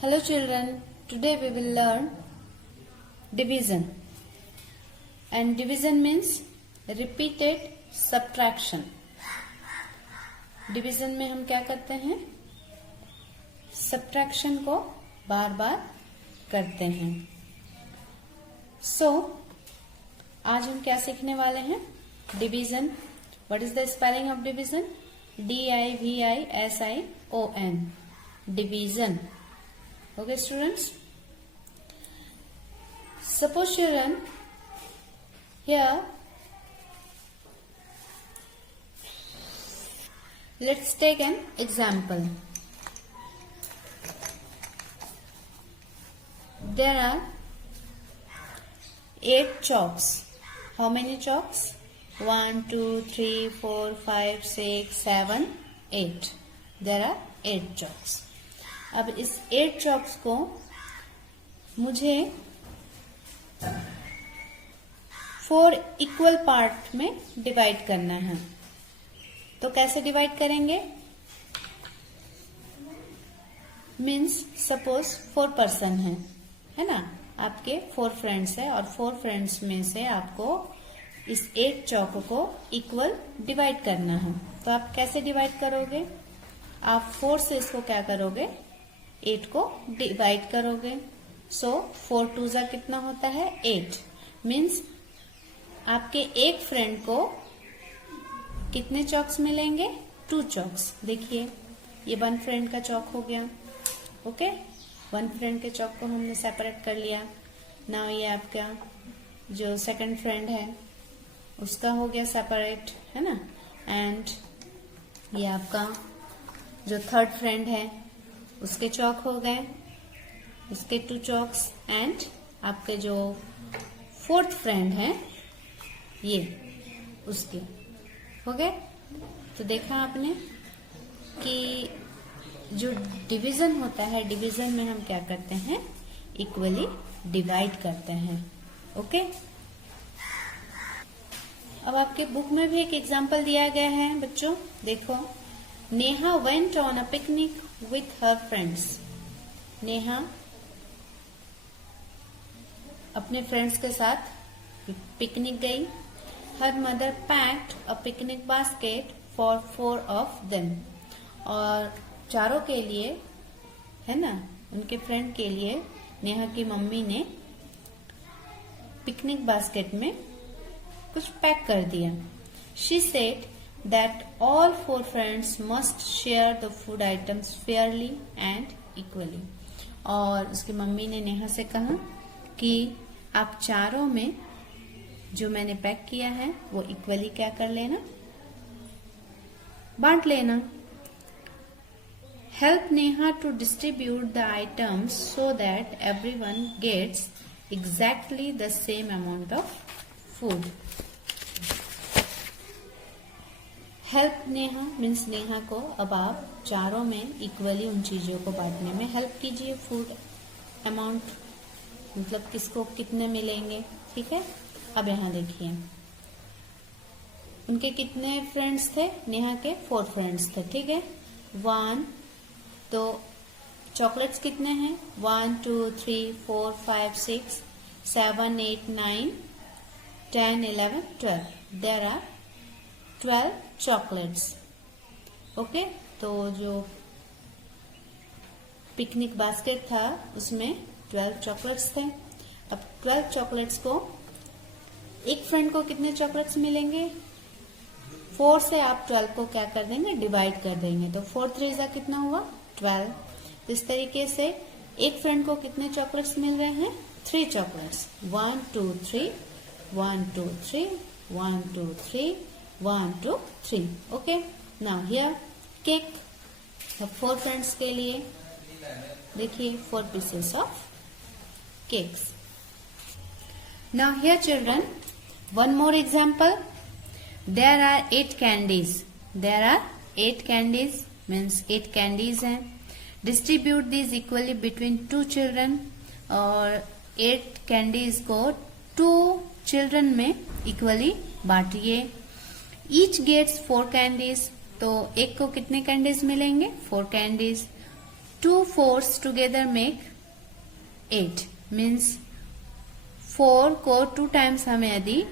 Hello children, today we will learn division. And division means repeated subtraction. Division में हम क्या करते हैं? सब्ट्रैक्शन को बार बार करते हैं. आज हम क्या सीखने वाले हैं? Division. What is the spelling of division? DIVISION. Division. Okay, students. Suppose children, here let's take an example. There are 8 chalks. How many chalks? 1, 2, 3, 4, 5, 6, 7, 8. There are 8 chalks. अब इस 8 चॉक्स को मुझे 4 इक्वल पार्ट में डिवाइड करना है. तो कैसे divide करेंगे? मीन्स सपोज 4 पर्सन है ना, आपके 4 फ्रेंड्स है और 4 फ्रेंड्स में से आपको इस 8 चॉक को इक्वल डिवाइड करना है. तो आप कैसे डिवाइड करोगे? आप 4 से इसको क्या करोगे? 8 को डिवाइड करोगे. 4 2 जा कितना होता है? 8. मीन्स आपके एक फ्रेंड को कितने चॉक्स मिलेंगे? 2 चॉक्स. देखिए ये 1 फ्रेंड का चॉक हो गया. ओके, 1 फ्रेंड के चॉक को हमने सेपरेट कर लिया. नाउ ये आपका जो सेकंड फ्रेंड है उसका हो गया सेपरेट, है ना. एंड ये आपका जो थर्ड फ्रेंड है उसके चॉक हो गए, उसके 2 चॉक्स. एंड आपके जो 4th फ्रेंड है ये उसके हो गए. तो देखा आपने कि जो डिवीजन होता है, डिवीजन में हम क्या करते हैं? इक्वली डिवाइड करते हैं. ओके. अब आपके बुक में भी एक एग्जाम्पल दिया गया है बच्चों. देखो, Neha went on a picnic with her friends. Neha अपने फ्रेंड्स के साथ पिकनिक गई. Her mother packed a picnic basket for 4 of them. और चारों के लिए, है ना, उनके फ्रेंड के लिए नेहा की मम्मी ने पिकनिक बास्केट में कुछ पैक कर दिया. She said that all 4 friends must share the food items fairly and equally. और उसकी मम्मी ने नेहा से कहा कि आप चारों में जो मैंने पैक किया है वो इक्वली क्या कर लेना? बांट लेना. Help Neha to distribute the items so that everyone gets exactly the same amount of food. Help Neha means Neha को अब आप चारों में इक्वली उन चीजों को बांटने में हेल्प कीजिए. फूड अमाउंट मतलब किसको कितने मिलेंगे. ठीक है. अब यहाँ देखिए उनके कितने फ्रेंड्स थे? नेहा के 4 फ्रेंड्स थे. ठीक है. 1, तो चॉकलेट्स कितने हैं? 1 2 3 4 5 6 7 8 9 10 11 12. There are 12 chocolates. ओके. तो जो पिकनिक बास्केट था उसमें 12 चॉकलेट्स थे. अब 12 चॉकलेट्स को एक फ्रेंड को कितने चॉकलेट्स मिलेंगे? 4 से आप 12 को क्या कर देंगे? डिवाइड कर देंगे. तो 4 3 जा कितना हुआ? 12. तो इस तरीके से एक फ्रेंड को कितने चॉकलेट्स मिल रहे हैं? 3 chocolates. 1 2 3 1 2 3 1 2 3 1 2 3. Okay. Now here cake 4 friends के लिए देखिए 4 pieces of cakes. Now here children one more example. There are 8 candies. There are 8 candies means 8 candies हैं. Distribute these equally between 2 children. और 8 कैंडीज को 2 चिल्ड्रन में equally बांटिए. Each gets 4 candies. तो एक को कितने कैंडीज मिलेंगे? 4 candies. 2 4s together make 8 means 4 को 2 times हम यदि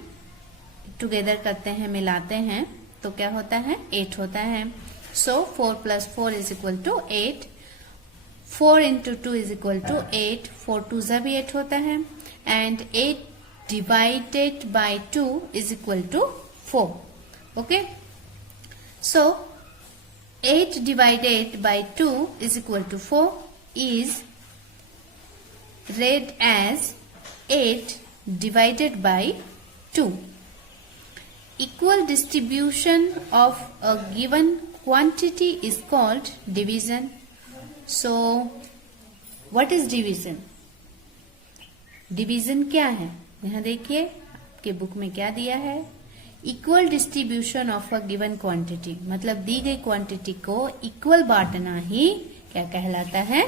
टुगेदर करते हैं, मिलाते हैं, तो क्या होता है? 8 होता है. सो 4 + 4 = 8. 4 × 2 = 8. 4 2 भी 8 होता है. And 8 divided by 2 = 4. Okay, so 8 divided by 2 = 4 is read as 8 divided by 2. Equal distribution of a given quantity is called division. So, what is division? Division क्या है? यहाँ देखिए आपके बुक में क्या दिया है. Equal distribution of a given quantity, मतलब दी गई क्वांटिटी को इक्वल बांटना ही क्या कहलाता है?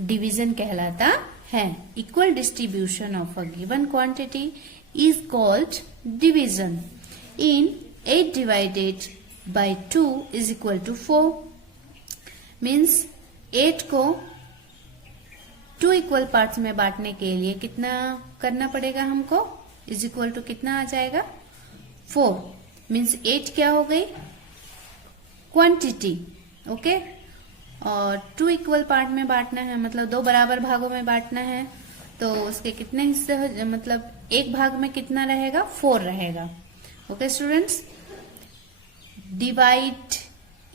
डिवीजन कहलाता है. Equal distribution of a given quantity is called division. In 8 divided by 2 = 4 means 8 को 2 इक्वल पार्ट्स में बांटने के लिए कितना करना पड़ेगा हमको? = कितना आ जाएगा? 4 means 8 क्या हो गई? क्वांटिटी. ओके, और 2 इक्वल पार्ट में बांटना है, मतलब 2 बराबर भागों में बांटना है, तो उसके कितने हिस्से, मतलब एक भाग में कितना रहेगा? 4 रहेगा. Okay students, divide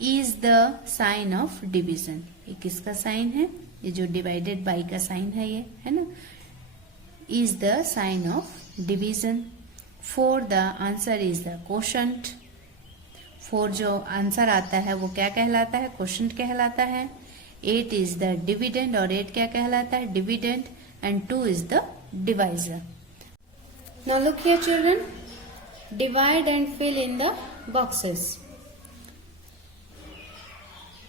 is the sign of division. ये किसका साइन है? ये जो डिवाइडेड बाई का साइन है, ये है ना, is the sign of division. 4 the answer is the quotient. 4 जो आंसर आता है वो क्या कहलाता है? क्वोशंट कहलाता है. 8 इज द डिविडेंड, और 8 क्या कहलाता है? Dividend. And 2 is the divisor. Now look here children, divide and fill in the boxes.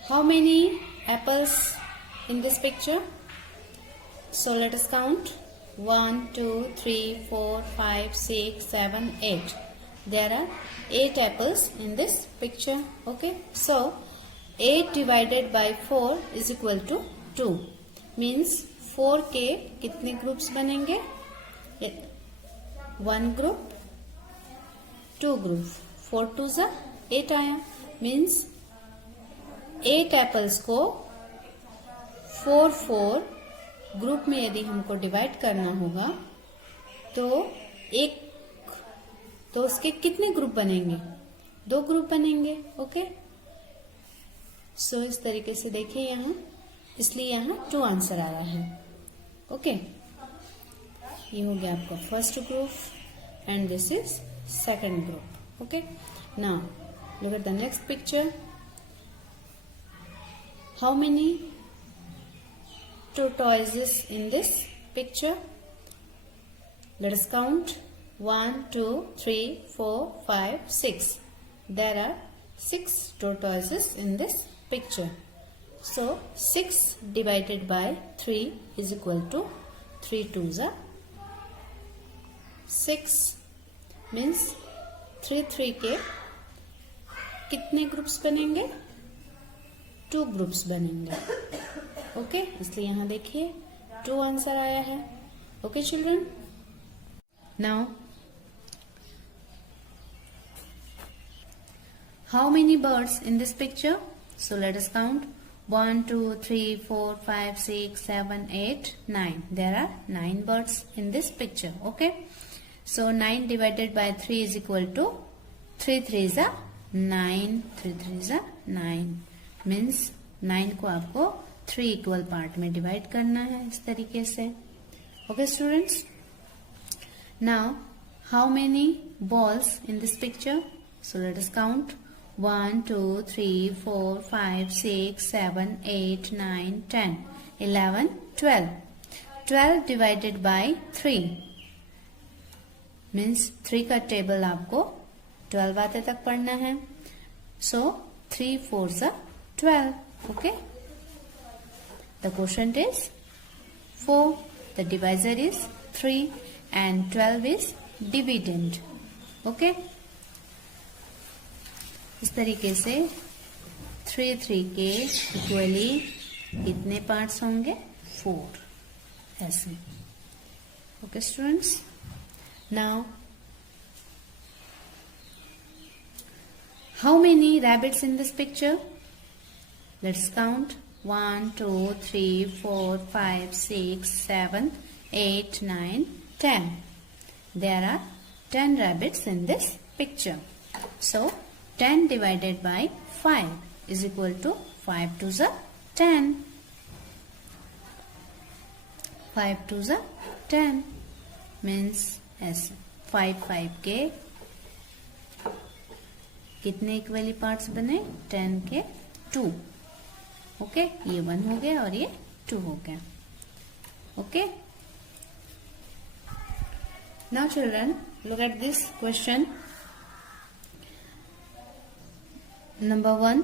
How many apples in this picture? So let us count. 1 2 3 4 5 6 7 8. There are 8 apples in this picture. Okay, so 8 divided by 4 = 2 means 4 के कितने groups बनेंगे? 1 group, 2 group. 4 2 8 आया, means 8 apples को 4 4 group में यदि हमको divide करना होगा तो उसके कितने ग्रुप बनेंगे? 2 ग्रुप बनेंगे. ओके, सो इस तरीके से देखिए यहाँ, इसलिए यहाँ 2 आंसर आ रहा है. ओके, ये हो गया आपका first group and this is second group. Okay, now look at the next picture. How many tortoises in this picture? Let us count. 1 2 3 4 5 6. There are 6 tortoises in this picture. So 6 divided by 3 = 3 2s are 6. Means 3 3 के कितने groups बनेंगे? 2 groups बनेंगे. Okay, इसलिए यहां देखिए 2 answer आया है. Okay children, now how many birds in this picture? So let us count. 1 2 3 4 5 6 7 8 9. There are 9 birds in this picture. Okay, so 9 divided by 3 = 3 3s are 9. 3 3s are 9 means 9 को आपको 3 equal part में divide करना है इस तरीके से. Okay students, now how many balls in this picture? So let us count. 1 2 3 4 5 6 7 8 9 10 11 12. 12 divided by 3 means 3 का table आपको 12 आते तक पढ़ना है. सो 3 4s are 12. Okay, the quotient is 4, the divisor is 3 and 12 is dividend. Okay, इस तरीके से 3 3 के इक्वली कितने पार्ट्स होंगे? 4, ऐसे। Okay students, now how many rabbits in this picture? Let's count. 1, 2, 3, 4, 5, 6, 7, 8, 9, 10. There are 10 rabbits in this picture. So 10 divided by 5 is equal to 5 to the 10. 5 to the 10 means as 5 के कितने equally parts बने? 10 के 2. Okay, ये 1 हो गया और ये 2 हो गया. Okay, now children look at this question. Number 1,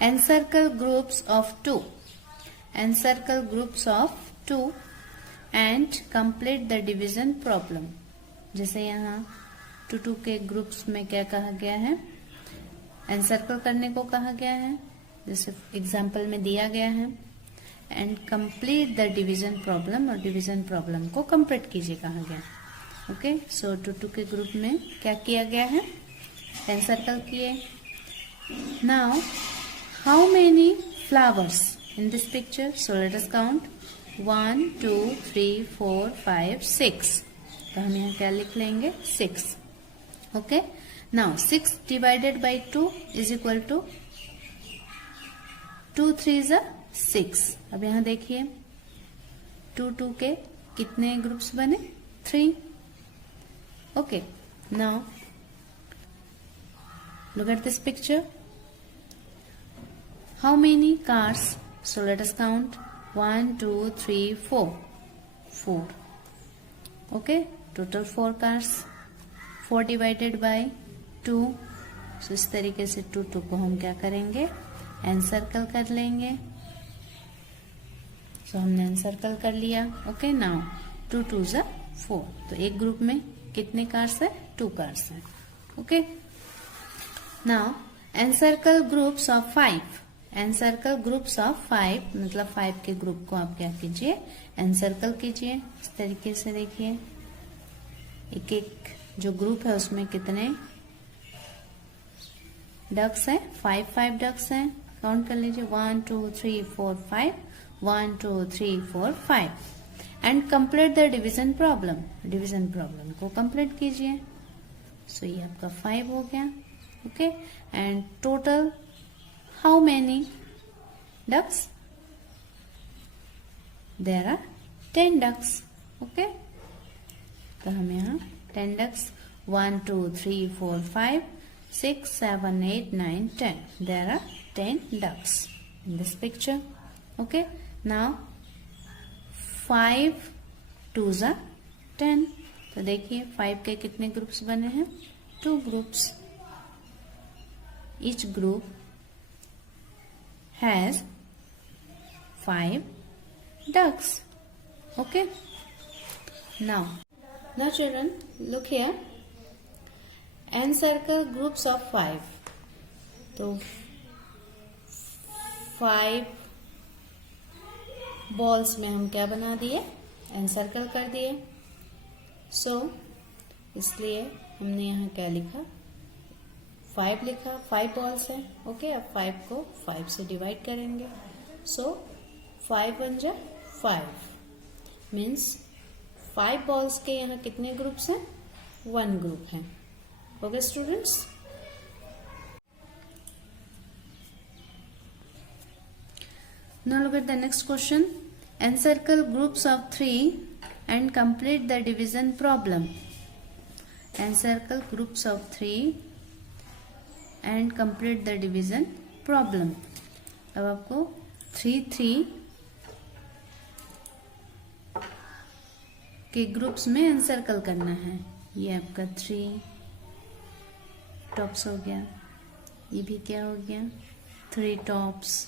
encircle groups of 2. Encircle groups of 2 and complete the division problem. जैसे यहाँ 2 के ग्रुप्स में क्या कहा गया है? एनसर्कल करने को कहा गया है, जैसे एग्जाम्पल में दिया गया है. And complete the division problem, और डिवीजन प्रॉब्लम को कंप्लीट कीजिए कहा गया. ओके, सो 2 के ग्रुप में क्या किया गया है? एनसर्कल किए. Now how many flowers in this picture? So let us count. 1, 2, 3, 4, 5, 6. तो हम यहाँ क्या लिख लेंगे? 6. Okay, now 6 divided by 2 is equal to 2 3 is 6. अब यहाँ देखिए 2 के कितने ग्रुप्स बने? 3. Okay, now look at this picture. How many cars? So let us count. 1, 2, 3, 4. 4. Okay, total 4 cars. 4 divided by 2. So इस तरीके से 2 को हम क्या करेंगे? एनसर्कल कर लेंगे. So हमने एनसर्कल कर लिया. Okay, now 2 2 is 4. तो एक ग्रुप में कितने कार्स है? 2 कार्स है. Okay, now encircle groups of 5. Encircle groups of 5 मतलब 5 के ग्रुप को आप क्या कीजिए? एनसर्कल कीजिए. इस तरीके से देखिए, एक एक जो ग्रुप है उसमें कितने डक्स हैं? 5 डक्स हैं. काउंट कर लीजिए. 1 2 3 4 5. 1 2 3 4 5. And complete the division problem. Division problem को कंप्लीट कीजिए. सो ये आपका 5 हो गया. Okay, and total how many ducks? There are 10 ducks. Okay, तो हम यहाँ 10 ducks. 1 2 3 4 5 6 7 8 9 10. There are 10 ducks in this picture. Okay, now 5 2s are 10. तो देखिए 5 के कितने ग्रुप्स बने हैं? 2 groups. Each group has 5 ducks. Okay, now children, look here. Encircle groups of 5. तो 5 बॉल्स में हम क्या बना दिए? एनसर्कल कर दिए. सो इसलिए हमने यहाँ क्या लिखा? 5 लिखा. 5 बॉल्स है. ओके, अब 5 को 5 से डिवाइड करेंगे. सो 5 1 जा 5 मीन्स 5 बॉल्स के यहाँ कितने ग्रुप्स हैं? 1 ग्रुप है. Okay students, now look at the next question. Encircle groups of 3 and complete the division problem. Encircle groups of 3 and complete the division problem. अब आपको 3 3 के ग्रुप्स में एनसर्कल करना है. ये आपका 3 टॉप्स हो गया. ये भी क्या हो गया? 3 tops,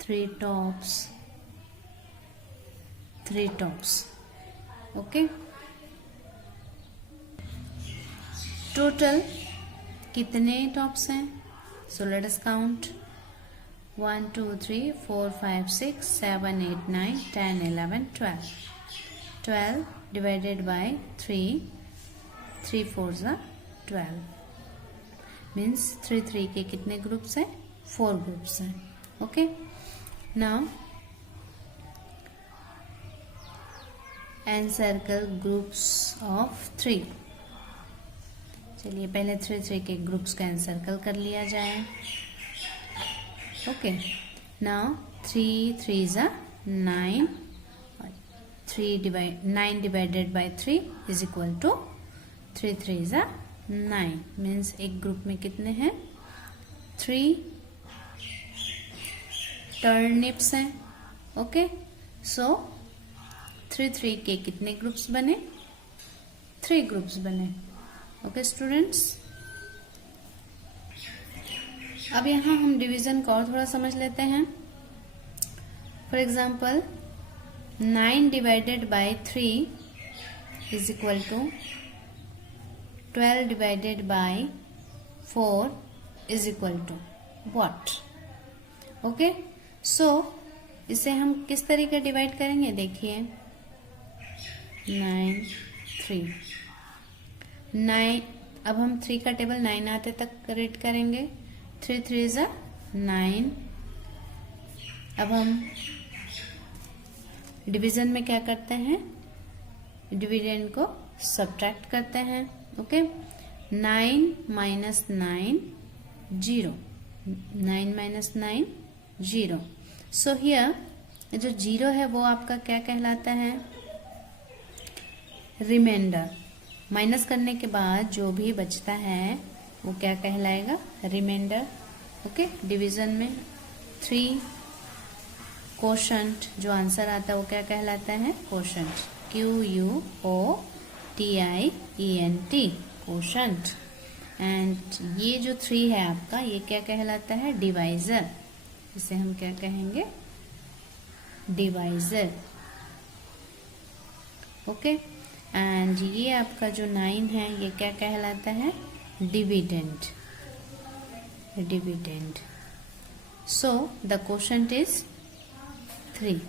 3 tops, 3 tops. Okay, total कितने टॉप्स हैं? So let us count. 1 2 3 4 5 6 7 8 9 10 11 12. 12 divided by 3, 3 4s are 12. Means 3 3 के कितने ग्रुप्स हैं? 4 ग्रुप्स हैं. Okay. Now encircle groups of 3. चलिए पहले 3 3 के ग्रुप्स का एनसर्कल कर लिया जाए. Okay. Now 3 3s are 9. 9 divided by 3 is equal to 3 3s are 9. Means एक ग्रुप में कितने हैं? 3 टर्निप्स हैं. ओके. सो 3 3 के कितने ग्रुप्स बने? 3 ग्रुप्स बने. Okay students. अब यहाँ हम डिवीजन को और थोड़ा समझ लेते हैं. For example 9 divided by 3 is equal to 12 divided by 4 is equal to what? Okay. So इसे हम किस तरीके डिवाइड करेंगे? देखिए 9 3 9. अब हम 3 का टेबल 9 आते तक रीड करेंगे. 3 3s are 9. अब हम डिवीजन में क्या करते हैं? डिविडेंड को सब्ट्रैक्ट करते हैं. Okay. 9 minus 9 0. 9 minus 9 0. So here जो 0 है वो आपका क्या कहलाता है? रिमाइंडर. माइनस करने के बाद जो भी बचता है वो क्या कहलाएगा? रिमाइंडर. ओके. डिवीजन में 3 कोशंट जो आंसर आता है वो क्या कहलाता है? कोशंट. QUOTIENT quotient. एंड ये जो 3 है आपका ये क्या कहलाता है? डिवाइजर. इसे हम क्या कहेंगे? डिवाइजर. ओके. एंड ये आपका जो 9 है ये क्या कहलाता है? Dividend. Dividend. So the quotient is 3.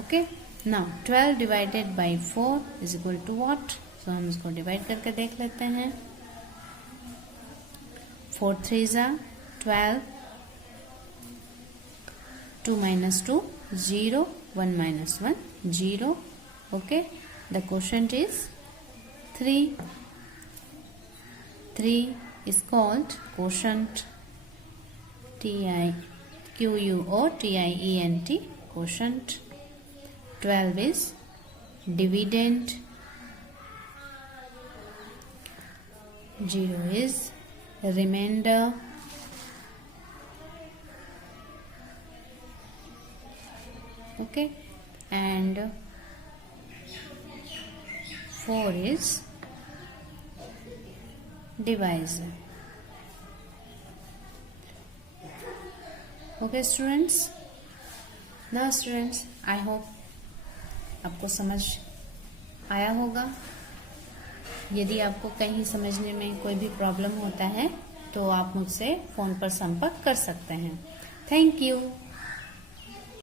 Okay. Now 12 divided by 4 is equal to what? So हम इसको डिवाइड करके देख लेते हैं. 4 3s are 12. 2 minus 2 0. 1 minus 1 0. Okay. The quotient is 3. 3 is called quotient. QUOTIENT quotient. 12 is dividend. 0 is remainder. Okay. And 4 is divisor. Okay students. Now students, I hope आपको समझ आया होगा. यदि आपको कहीं समझने में कोई भी प्रॉब्लम होता है तो आप मुझसे फोन पर संपर्क कर सकते हैं. Thank you.